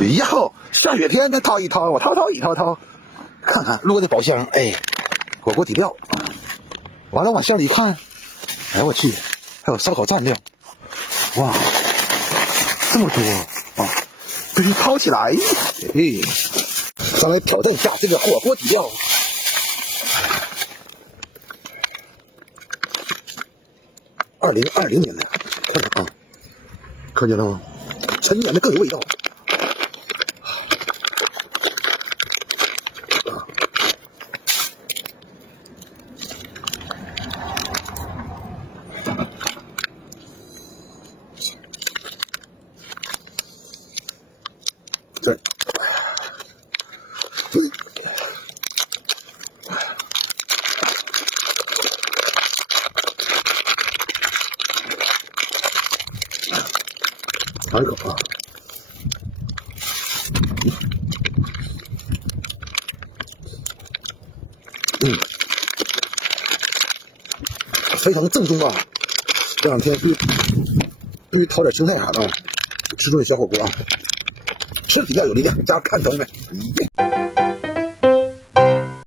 哎呀，下雪天再掏一掏，我掏，看看摞的宝箱，哎，火锅底料，完了往箱里一看，哎我去，还有烧烤蘸料，哇，这么多啊！必须掏起来，哎，上来挑战一下这个火锅底料。2020年的，看看啊，看见了吗？陈年的更有味道。对，尝一口啊。非常正宗啊！这两天对于掏点青菜啥的，吃顿小火锅啊，吃底料有力量，大家看懂没？